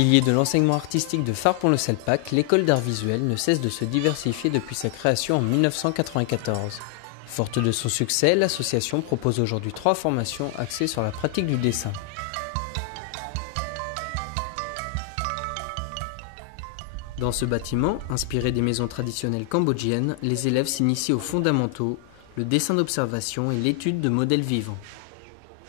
Pilier de l'enseignement artistique de Farpont-le-Salpac, l'école d'art visuel ne cesse de se diversifier depuis sa création en 1994. Forte de son succès, l'association propose aujourd'hui 3 formations axées sur la pratique du dessin. Dans ce bâtiment, inspiré des maisons traditionnelles cambodgiennes, les élèves s'initient aux fondamentaux, le dessin d'observation et l'étude de modèles vivants.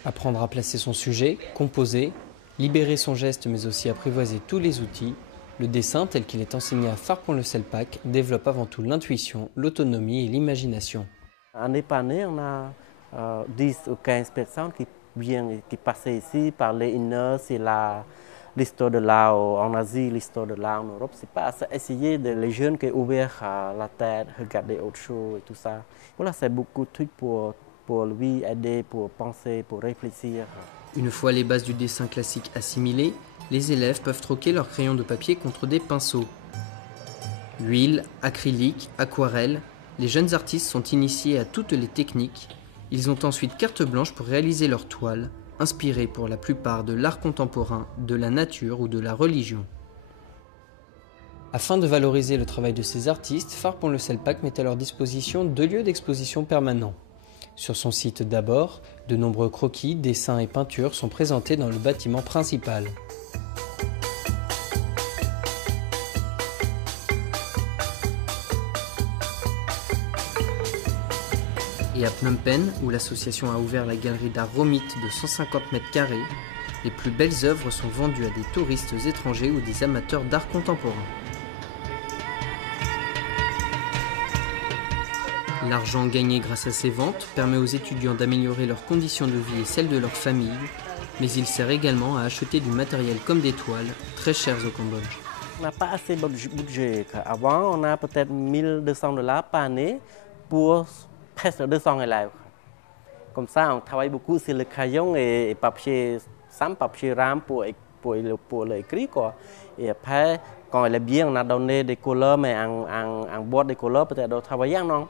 Apprendre à placer son sujet, composer, libérer son geste mais aussi apprivoiser tous les outils, le dessin tel qu'il est enseigné à Farpont-le-Salpac développe avant tout l'intuition, l'autonomie et l'imagination. Année par année, on a 10 ou 15 personnes qui passent ici parler une heure sur l'histoire de l'art en Asie, l'histoire de l'art en Europe. C'est pas essayer de les jeunes qui ont ouvert la tête, regarder autre chose et tout ça. Voilà, c'est beaucoup de trucs pour lui aider, pour penser, pour réfléchir. Une fois les bases du dessin classique assimilées, les élèves peuvent troquer leurs crayons de papier contre des pinceaux. Huile, acrylique, aquarelle, les jeunes artistes sont initiés à toutes les techniques. Ils ont ensuite carte blanche pour réaliser leurs toiles, inspirées pour la plupart de l'art contemporain, de la nature ou de la religion. Afin de valoriser le travail de ces artistes, Farpont-le-Salpac met à leur disposition 2 lieux d'exposition permanents. Sur son site d'abord, de nombreux croquis, dessins et peintures sont présentés dans le bâtiment principal. Et à Phnom Penh, où l'association a ouvert la galerie d'art Romit de 150 mètres carrés, les plus belles œuvres sont vendues à des touristes étrangers ou des amateurs d'art contemporain. L'argent gagné grâce à ces ventes permet aux étudiants d'améliorer leurs conditions de vie et celles de leur famille, mais il sert également à acheter du matériel comme des toiles, très chères au Cambodge. On n'a pas assez de budget. Avant, on a peut-être $1 200 par année pour presque 200 élèves. Comme ça, on travaille beaucoup sur le crayon et papier simple, papier rame pour l'écrit, quoi. Et après, quand il est bien, on a donné des couleurs, mais en boîte de couleurs, peut-être on travaille, non?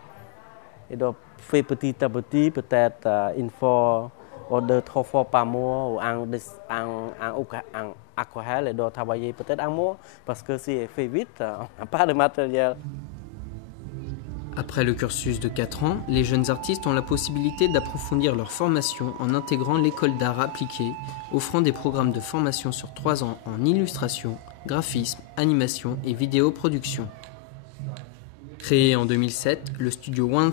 Et donc, fait petit à petit, peut-être une fois ou 2-3 fois par mois, ou en aquarelle, et donc travailler peut-être un mois, parce que si fait vite, on n'a pas de matériel. Après le cursus de 4 ans, les jeunes artistes ont la possibilité d'approfondir leur formation en intégrant l'école d'art appliqué, offrant des programmes de formation sur 3 ans en illustration, graphisme, animation et vidéoproduction. Créé en 2007, le studio 1000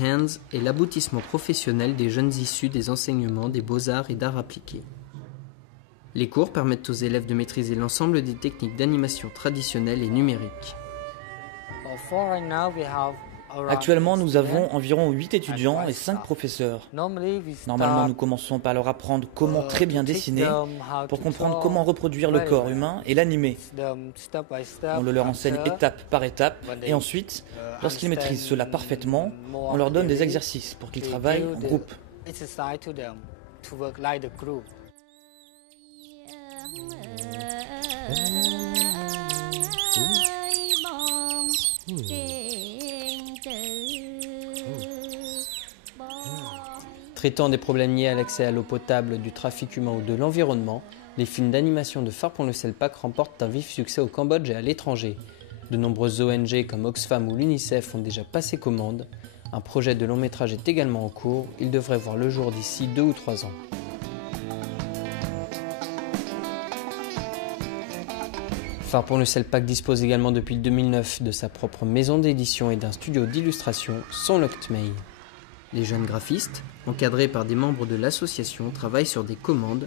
Hands est l'aboutissement professionnel des jeunes issus des enseignements des beaux-arts et d'art appliqués. Les cours permettent aux élèves de maîtriser l'ensemble des techniques d'animation traditionnelles et numériques. Actuellement, nous avons environ 8 étudiants et 5 professeurs. Normalement, nous commençons par leur apprendre comment très bien dessiner pour comprendre comment reproduire le corps humain et l'animer. On le leur enseigne étape par étape et ensuite, lorsqu'ils maîtrisent cela parfaitement, on leur donne des exercices pour qu'ils travaillent en groupe. Traitant des problèmes liés à l'accès à l'eau potable, du trafic humain ou de l'environnement, les films d'animation de Farpont-le-Salpac remportent un vif succès au Cambodge et à l'étranger. De nombreuses ONG comme Oxfam ou l'UNICEF ont déjà passé commande. Un projet de long métrage est également en cours, il devrait voir le jour d'ici 2 ou 3 ans. Farpont-le-Salpac dispose également depuis 2009 de sa propre maison d'édition et d'un studio d'illustration, Son Loctmei. Les jeunes graphistes, encadrés par des membres de l'association, travaillent sur des commandes.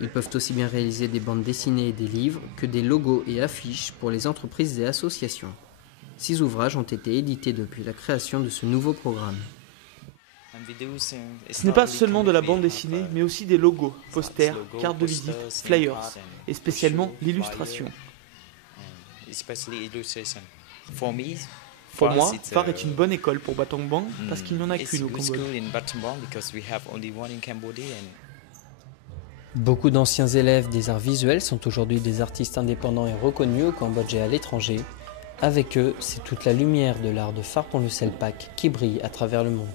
Ils peuvent aussi bien réaliser des bandes dessinées et des livres que des logos et affiches pour les entreprises et associations. 6 ouvrages ont été édités depuis la création de ce nouveau programme. Ce n'est pas seulement de la bande dessinée, mais aussi des logos, posters, cartes de visite, flyers, et spécialement l'illustration. Pour moi, Phare est une bonne école pour Battambang parce qu'il n'y en a qu'une au Cambodge. Beaucoup d'anciens élèves des arts visuels sont aujourd'hui des artistes indépendants et reconnus au Cambodge et à l'étranger. Avec eux, c'est toute la lumière de l'art de Farpont-le-Salpac qui brille à travers le monde.